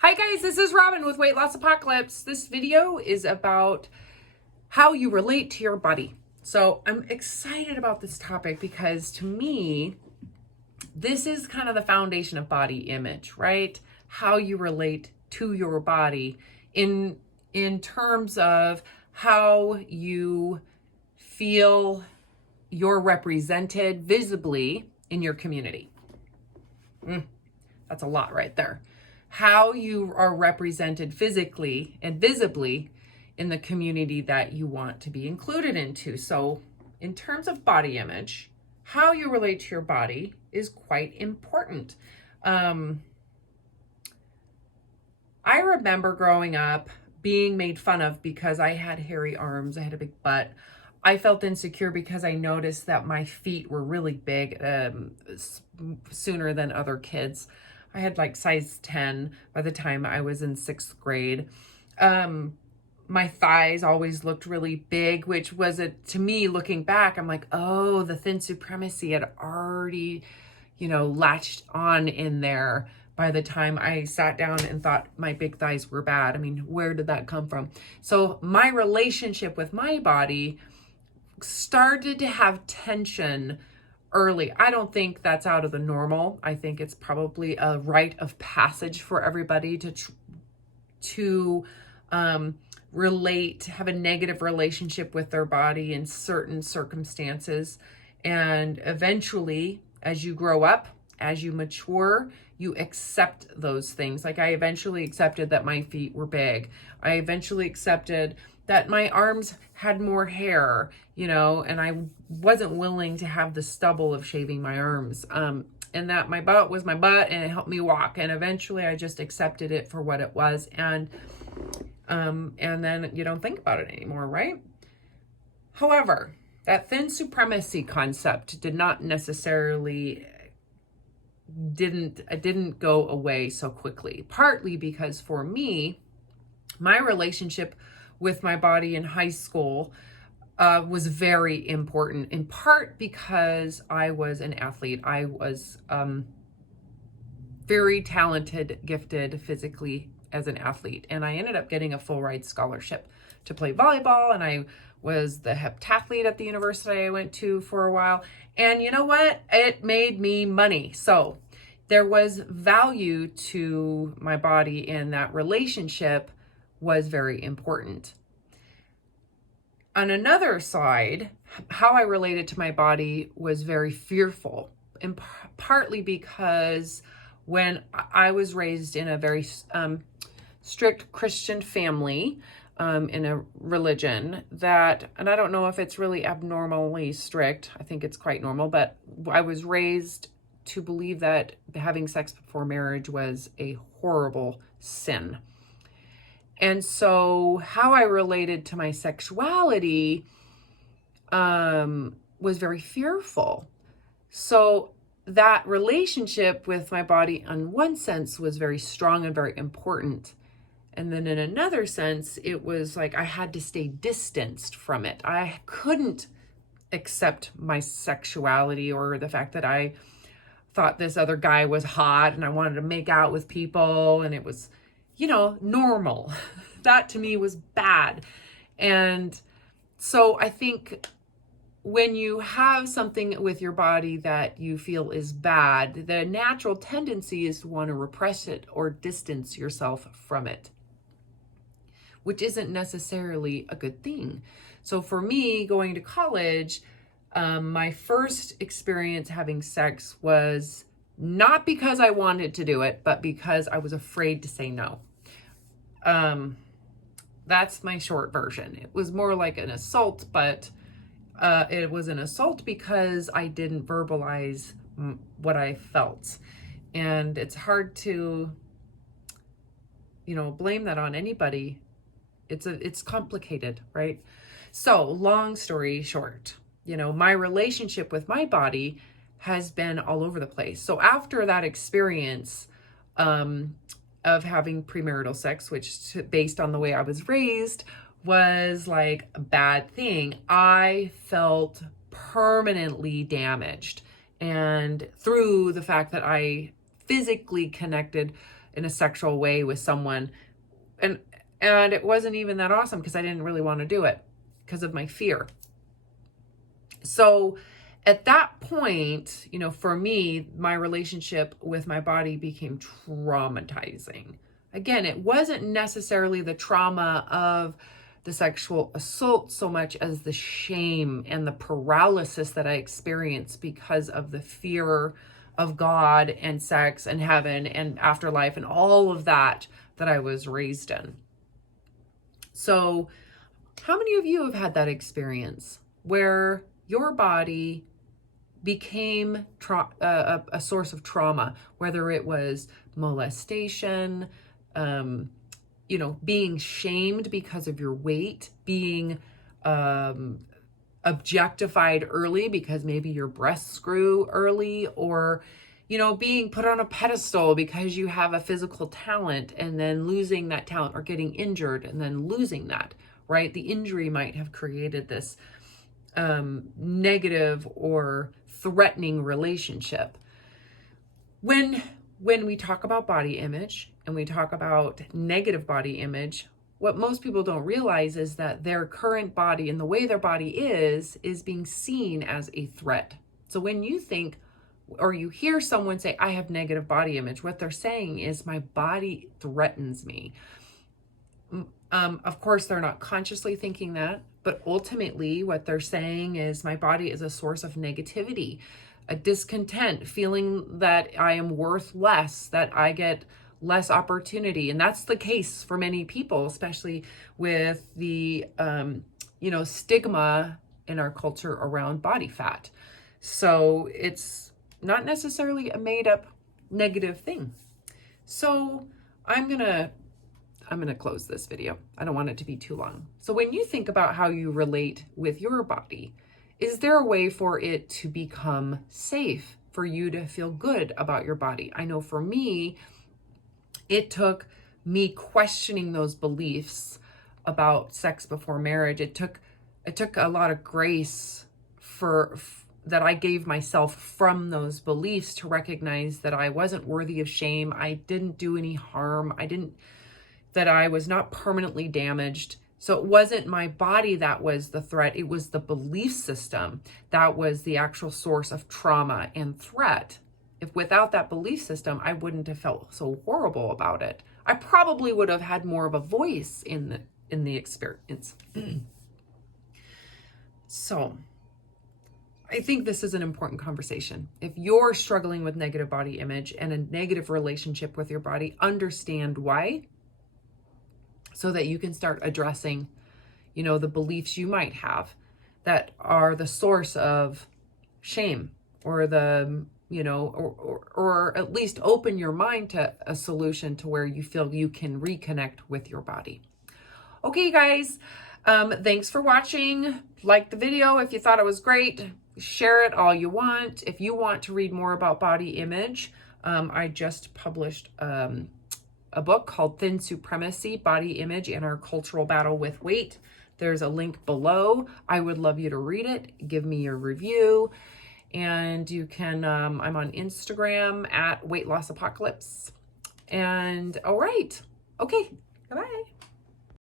Hi guys, this is Robin with Weight Loss Apocalypse. This video is about how you relate to your body. So I'm excited about this topic because to me, this is kind of the foundation of body image, right? How you relate to your body in terms of how you feel you're represented visibly in your community. That's a lot right there. How you are represented physically and visibly in the community that you want to be included into. So in terms of body image, how you relate to your body is quite important. I remember growing up being made fun of because I had hairy arms, I had a big butt. I felt insecure because I noticed that my feet were really big sooner than other kids. I had like size 10 by the time I was in 6th grade. My thighs always looked really big, which was to me looking back, I'm like, oh, the thin supremacy had already, latched on in there by the time I sat down and thought my big thighs were bad. I mean, where did that come from? So my relationship with my body started to have tension early. I don't think that's out of the normal. I think it's probably a rite of passage for everybody to relate, have a negative relationship with their body in certain circumstances. And eventually, as you grow up, as you mature, you accept those things. Like I eventually accepted that my feet were big. I eventually accepted that my arms had more hair, and I wasn't willing to have the stubble of shaving my arms. And that my butt was my butt and it helped me walk. And eventually I just accepted it for what it was. And then you don't think about it anymore, right? However, that thin supremacy concept didn't go away so quickly, partly because for me, my relationship with my body in high school was very important, in part because I was an athlete. I was very talented, gifted physically as an athlete, and I ended up getting a full ride scholarship to play volleyball, and I was the heptathlete at the university I went to for a while. And you know what? It made me money. So there was value to my body, and that relationship was very important. On another side, how I related to my body was very fearful, and partly because when I was raised in a very strict Christian family, in a religion and I don't know if it's really abnormally strict. I think it's quite normal, but I was raised to believe that having sex before marriage was a horrible sin. And so how I related to my sexuality was very fearful. So that relationship with my body in one sense was very strong and very important. And then in another sense, it was like I had to stay distanced from it. I couldn't accept my sexuality or the fact that I thought this other guy was hot and I wanted to make out with people and it was, normal. That to me was bad. And so I think when you have something with your body that you feel is bad, the natural tendency is to want to repress it or distance yourself from it, which isn't necessarily a good thing. So for me, going to college, my first experience having sex was not because I wanted to do it, but because I was afraid to say no. That's my short version. It was more like an assault, but it was an assault because I didn't verbalize what I felt. And it's hard to, blame that on anybody. It's complicated, right? So long story short, my relationship with my body has been all over the place. So after that experience of having premarital sex, which based on the way I was raised was like a bad thing, I felt permanently damaged. And through the fact that I physically connected in a sexual way with someone. And it wasn't even that awesome because I didn't really want to do it because of my fear. So at that point, you know, for me, my relationship with my body became traumatizing. Again, it wasn't necessarily the trauma of the sexual assault so much as the shame and the paralysis that I experienced because of the fear of God and sex and heaven and afterlife and all of that I was raised in. So how many of you have had that experience where your body became a source of trauma, whether it was molestation, you know, being shamed because of your weight, being objectified early because maybe your breasts grew early, or, you know, being put on a pedestal because you have a physical talent and then losing that talent, or getting injured and then losing that, right? The injury might have created this negative or threatening relationship. When we talk about body image and we talk about negative body image, what most people don't realize is that their current body and the way their body is being seen as a threat. So when you think or you hear someone say, I have negative body image, what they're saying is my body threatens me. Of course, they're not consciously thinking that, but ultimately what they're saying is my body is a source of negativity, a discontent, feeling that I am worth less, that I get less opportunity. And that's the case for many people, especially with the, you know, stigma in our culture around body fat. So it's not necessarily a made up negative thing. So I'm going to close this video. I don't want it to be too long. So when you think about how you relate with your body, is there a way for it to become safe, for you to feel good about your body? I know for me, it took me questioning those beliefs about sex before marriage. It took a lot of grace that I gave myself from those beliefs to recognize that I wasn't worthy of shame. I didn't do any harm. That I was not permanently damaged. So it wasn't my body that was the threat. It was the belief system that was the actual source of trauma and threat. If without that belief system, I wouldn't have felt so horrible about it. I probably would have had more of a voice in the experience. So I think this is an important conversation. If you're struggling with negative body image and a negative relationship with your body, understand why, so that you can start addressing, you know, the beliefs you might have that are the source of shame, or the, you know, or at least open your mind to a solution to where you feel you can reconnect with your body. Okay, guys, thanks for watching. Like the video if you thought it was great. Share it all you want. If you want to read more about body image, I just published a book called Thin Supremacy, Body Image and Our Cultural Battle with Weight. There's a link below. I would love you to read it. Give me your review. And you can, I'm on Instagram at Weight Loss Apocalypse. And all right. Okay. Bye-bye.